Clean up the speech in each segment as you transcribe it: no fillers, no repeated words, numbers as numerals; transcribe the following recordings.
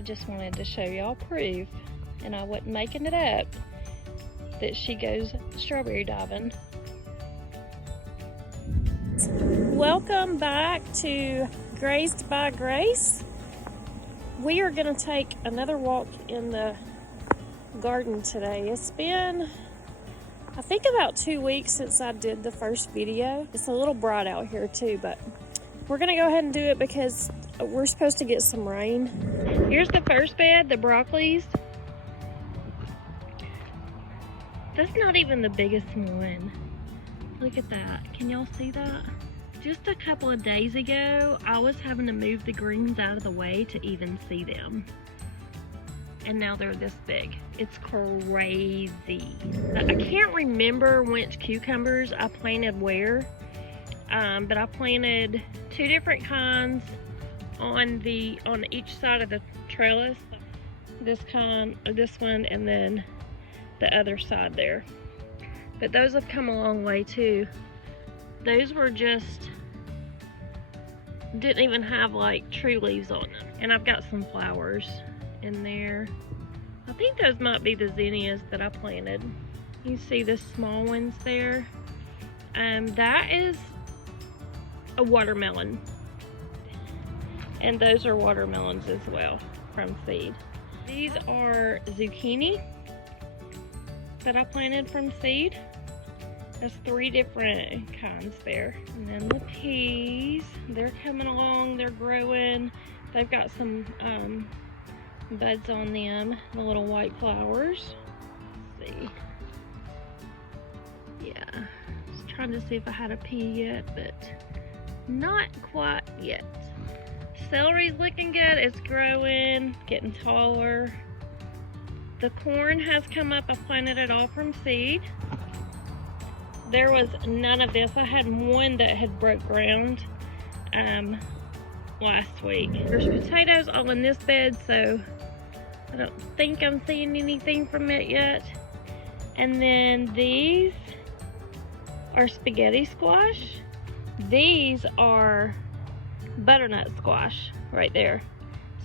I just wanted to show y'all proof, and I wasn't making it up, that she goes strawberry diving. Welcome back to Grazed by Grace. We are going to take another walk in the garden today. It's been, I think, about 2 weeks since I did the first video. It's a little bright out here too, but we're going to go ahead and do it because we're supposed to get some rain. Here's the first bed, the broccolis. That's not even the biggest one. Look at that. Can y'all see that? Just a couple of days ago, I was having to move the greens out of the way to even see them. And now they're this big. It's crazy. I can't remember which cucumbers I planted where, but I planted 2 different kinds on each side of the trellis. This one, and then the other side there. But those have come a long way too. Those were just, didn't even have like true leaves on them. And I've got some flowers in there. I think those might be the zinnias that I planted. You see the small ones there? That is a watermelon. And those are watermelons as well from seed. These are zucchini that I planted from seed. There's 3 different kinds there. And then the peas, they're coming along, they're growing. They've got some buds on them, the little white flowers. Let's see. Yeah, just trying to see if I had a pea yet, but not quite yet. Celery's looking good, it's growing, getting taller. The corn has come up, I planted it all from seed. There was none of this. I had one that had broke ground last week. There's potatoes all in this bed, so I don't think I'm seeing anything from it yet. And then these are spaghetti squash. These are butternut squash right there.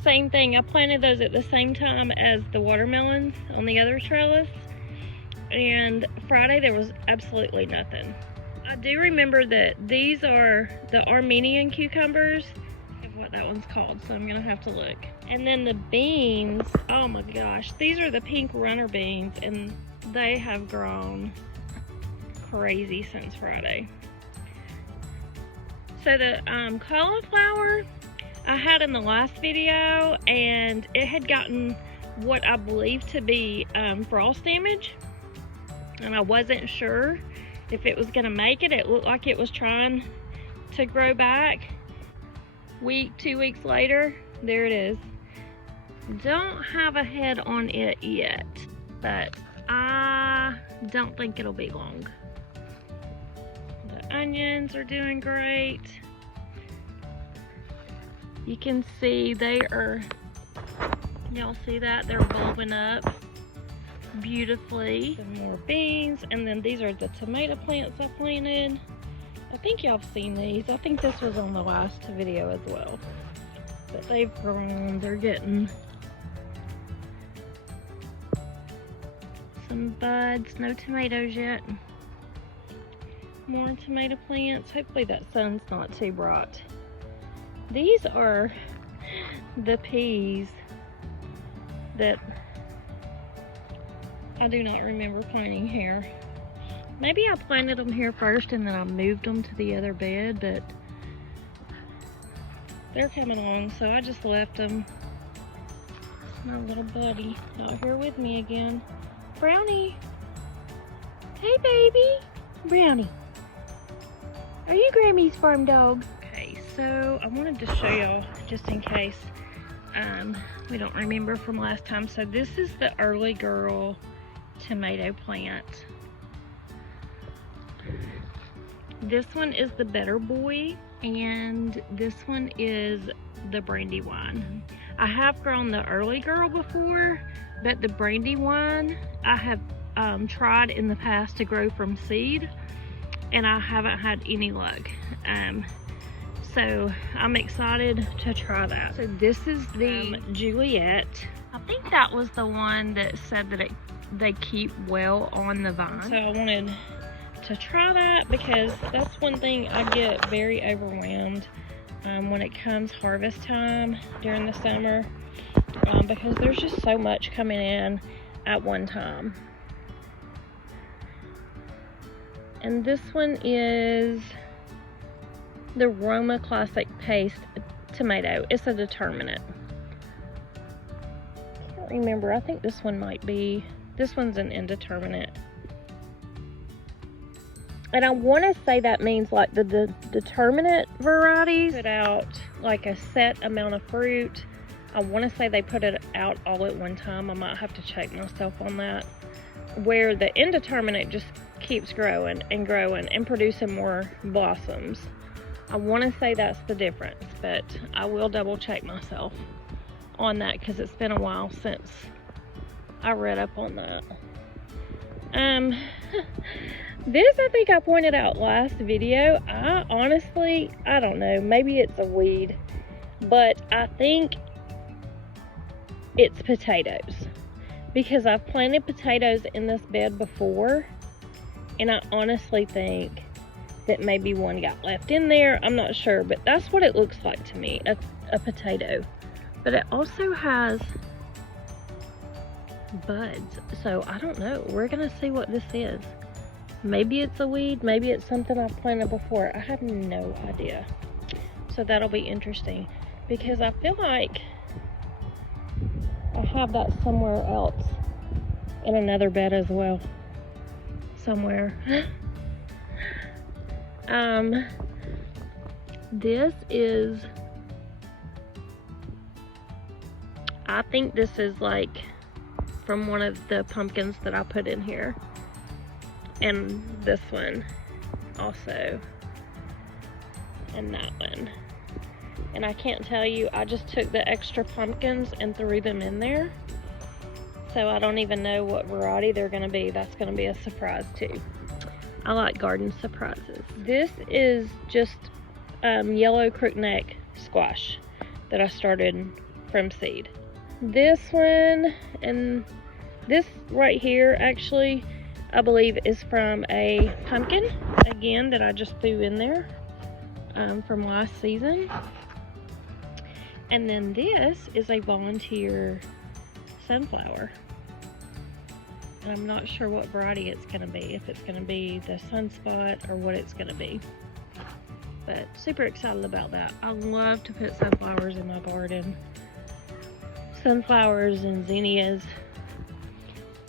Same thing, I planted those at the same time as the watermelons on the other trellis. And Friday there was absolutely nothing. I do remember that these are the Armenian cucumbers. I forget what that one's called, so I'm gonna have to look. And then the beans, oh my gosh, these are the pink runner beans, and they have grown crazy since Friday. So the cauliflower I had in the last video, and it had gotten what I believe to be frost damage. And I wasn't sure if it was gonna make it. It looked like it was trying to grow back. 2 weeks later, there it is. Don't have a head on it yet, but I don't think it'll be long. The onions are doing great. You can see they are, y'all see that? They're bulbing up beautifully. Some more beans, and then these are the tomato plants I planted. I think y'all have seen these. I think this was on the last video as well. But they've grown, they're getting some buds, no tomatoes yet. More tomato plants. Hopefully that sun's not too bright. These are the peas that I do not remember planting here. Maybe I planted them here first and then I moved them to the other bed, but they're coming on, so I just left them. It's my little buddy out here with me again. Brownie. Hey baby. Brownie. Are you Grammy's farm dog? Okay, so I wanted to show y'all just in case we don't remember from last time. So this is the Early Girl tomato plant. This one is the Better Boy, and this one is the Brandywine. I have grown the Early Girl before, but the Brandywine I have tried in the past to grow from seed, and I haven't had any luck. So I'm excited to try that. So this is the Juliet. I think that was the one that said that they keep well on the vine. So I wanted to try that because that's one thing I get very overwhelmed when it comes harvest time during the summer, because there's just so much coming in at one time. And this one is the Roma Classic Paste Tomato. It's a determinate. I can't remember. I think this one might be. This one's an indeterminate. And I want to say that means like the determinate varieties put out like a set amount of fruit. I want to say they put it out all at one time. I might have to check myself on that. Where the indeterminate just keeps growing and growing and producing more blossoms. I want to say that's the difference, but I will double check myself on that because it's been a while since I read up on that. This I think I pointed out last video. I honestly, I don't know, maybe it's a weed, but I think it's potatoes, because I've planted potatoes in this bed before, and I honestly think that maybe one got left in there. I'm not sure, but that's what it looks like to me, a potato. But it also has buds, so I don't know. We're gonna see what this is. Maybe it's a weed, maybe it's something I've planted before. I have no idea. So that'll be interesting, because I feel like I have that somewhere else in another bed as well. Somewhere. This is, I think this is like from one of the pumpkins that I put in here. And this one also. And that one. And I can't tell you, I just took the extra pumpkins and threw them in there. So I don't even know what variety they're gonna be. That's gonna be a surprise too. I like garden surprises. This is just yellow crookneck squash that I started from seed. This one and this right here actually, I believe is from a pumpkin, again, that I just threw in there from last season. And then this is a volunteer sunflower. And I'm not sure what variety it's gonna be, if it's gonna be the Sunspot or what it's gonna be. But super excited about that. I love to put sunflowers in my garden. Sunflowers and zinnias.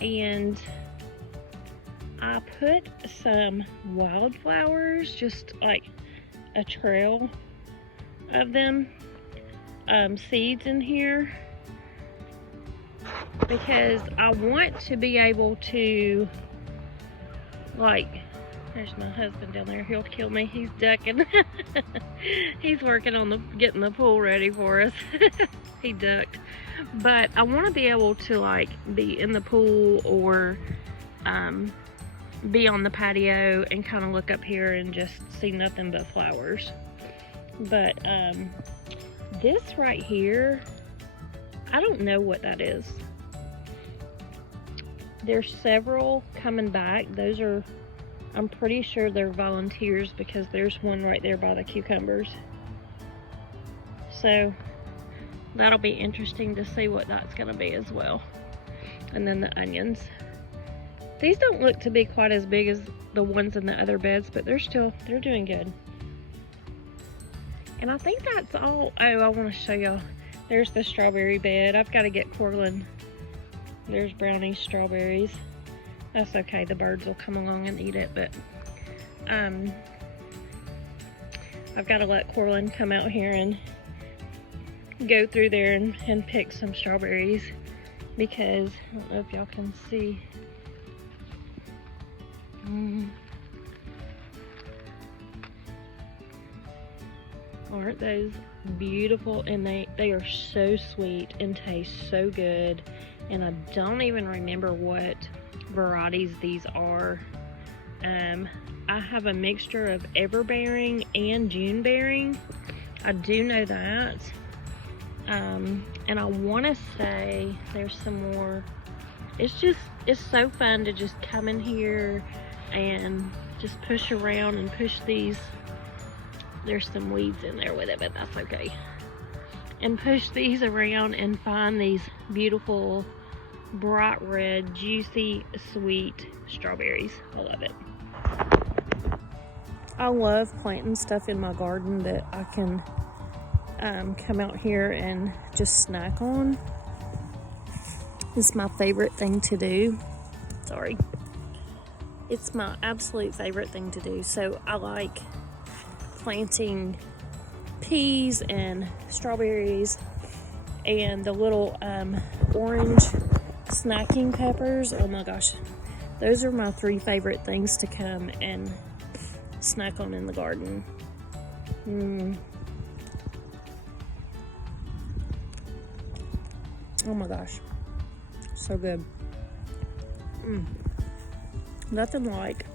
And I put some wildflowers, just like a trail of them, seeds in here, because I want to be able to, like, there's my husband down there, he'll kill me, he's ducking. He's working on getting the pool ready for us. He ducked. But I want to be able to like be in the pool or be on the patio and kind of look up here and just see nothing but flowers. But this right here, I don't know what that is. There's several coming back. Those are, I'm pretty sure they're volunteers, because there's one right there by the cucumbers. So that'll be interesting to see what that's gonna be as well. And then the onions. These don't look to be quite as big as the ones in the other beds, but they're doing good. And I think that's all. Oh, I want to show y'all. There's the strawberry bed. I've got to get Corlin. There's Brownie's strawberries. That's okay, the birds will come along and eat it, but I've got to let Corlin come out here and go through there and pick some strawberries, because I don't know if y'all can see. Aren't those beautiful? And they are so sweet and taste so good. And I don't even remember what varieties these are. I have a mixture of everbearing and Junebearing, I do know that. And I want to say there's some more. It's so fun to just come in here and just push around and push these. There's some weeds in there with it, but that's okay. And push these around and find these beautiful bright red, juicy, sweet strawberries. I love it. I love planting stuff in my garden that I can come out here and just snack on. It's my favorite thing to do. Sorry. It's my absolute favorite thing to do. So I like planting peas and strawberries and the little orange snacking peppers. Oh my gosh. Those are my 3 favorite things to come and snack on in the garden. Oh my gosh, so good. Nothing like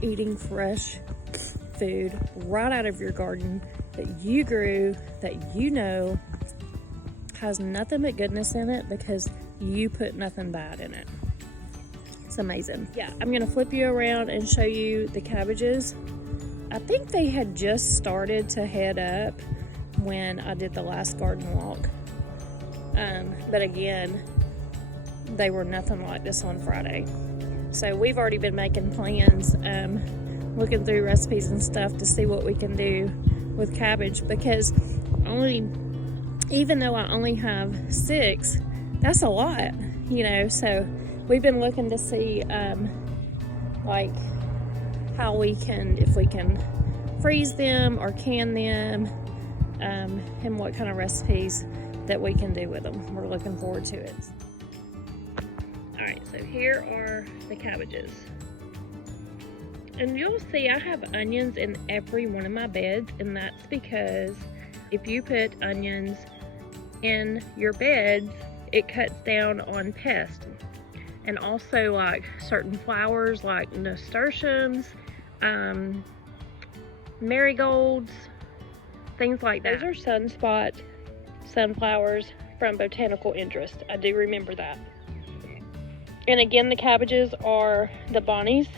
eating fresh food right out of your garden that you grew, that you know has nothing but goodness in it because you put nothing bad in it. It's amazing. Yeah, I'm gonna flip you around and show you the cabbages. I think they had just started to head up when I did the last garden walk. But again, they were nothing like this on Friday. So we've already been making plans, looking through recipes and stuff to see what we can do with cabbage, because even though I only have 6, that's a lot, you know. So we've been looking to see like how we can, if we can freeze them or can them, and what kind of recipes that we can do with them. We're looking forward to it. Alright, so here are the cabbages. And you'll see I have onions in every one of my beds, and that's because if you put onions in your beds, it cuts down on pests. And also like certain flowers like nasturtiums, marigolds, things like that. Those are sunspot sunflowers from Botanical Interest. I do remember that. And again, the cabbages are the Bonnies,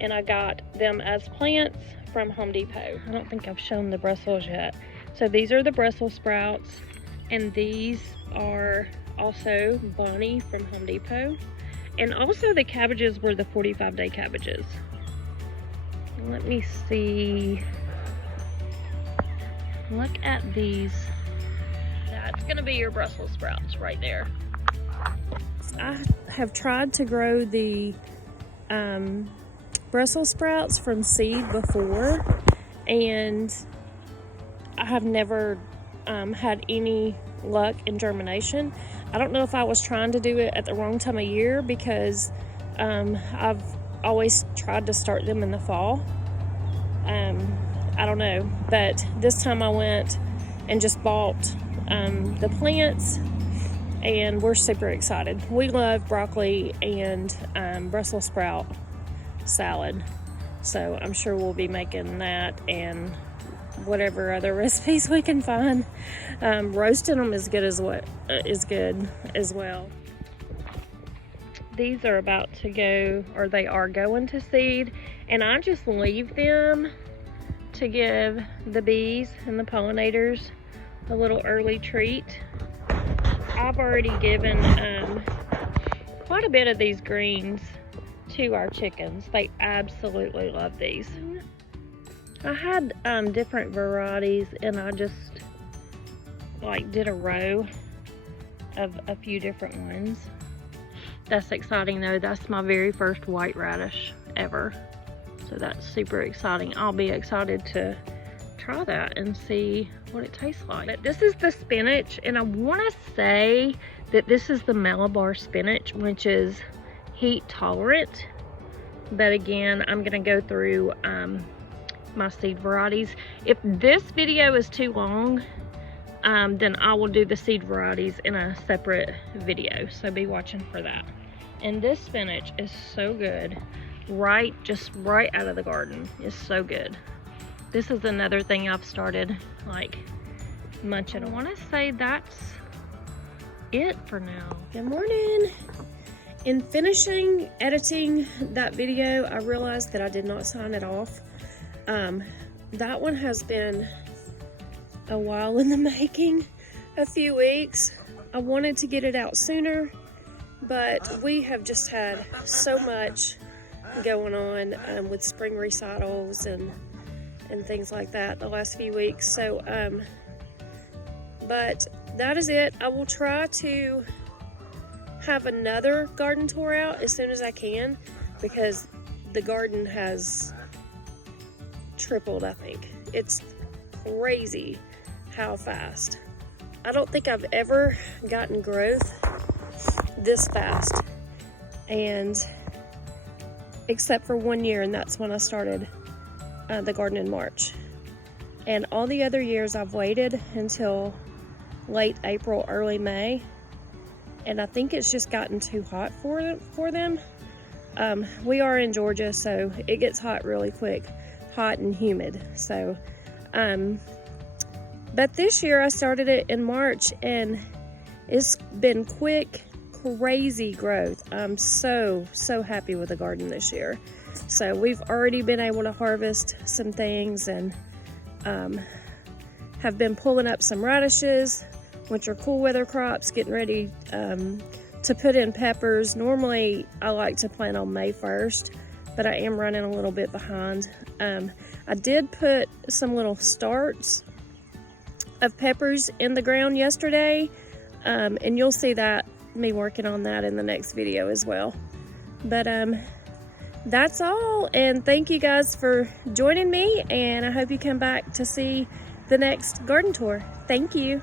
and I got them as plants from Home Depot. I don't think I've shown the Brussels yet. So these are the Brussels sprouts, and these are also Bonnie from Home Depot. And also the cabbages were the 45-day cabbages. Let me see. Look at these. That's gonna be your Brussels sprouts right there. I have tried to grow the Brussels sprouts from seed before, and I have never had any luck in germination. I don't know if I was trying to do it at the wrong time of year, because I've always tried to start them in the fall. I don't know, but this time I went and just bought the plants, and we're super excited. We love broccoli and Brussels sprout salad, so I'm sure we'll be making that and whatever other recipes we can find. Roasting them is good as well. These are about to go, or they are going to seed, and I just leave them to give the bees and the pollinators a little early treat. I've already given quite a bit of these greens to our chickens. They absolutely love these. I had different varieties, and I just like did a row of a few different ones. That's exciting though. That's my very first white radish ever. So that's super exciting. I'll be excited to try that and see what it tastes like. But this is the spinach, and I want to say that this is the Malabar spinach, which is heat tolerant. But again, I'm gonna go through my seed varieties. If this video is too long, then I will do the seed varieties in a separate video, so be watching for that. And this spinach is so good, just right out of the garden. It's so good. This is another thing I've started like munching. I want to say that's it for now. Good morning. In finishing editing that video, I realized that I did not sign it off. That one has been a while in the making, a few weeks. I wanted to get it out sooner, but we have just had so much going on with spring recitals and things like that the last few weeks. So, but that is it. I will try to have another garden tour out as soon as I can, because the garden has tripled, I think. It's crazy how fast. I don't think I've ever gotten growth this fast, and except for 1 year, and that's when I started the garden in March. And all the other years I've waited until late April, early May, and I think it's just gotten too hot for them. We are in Georgia, so it gets hot really quick, hot and humid. So, but this year I started it in March, and it's been quick, crazy growth. I'm so happy with the garden this year. So we've already been able to harvest some things, and have been pulling up some radishes, which are cool weather crops, getting ready to put in peppers. Normally I like to plant on May 1st, but I am running a little bit behind. I did put some little starts of peppers in the ground yesterday, and you'll see that, me working on that in the next video as well. But that's all, and thank you guys for joining me, and I hope you come back to see the next garden tour. Thank you.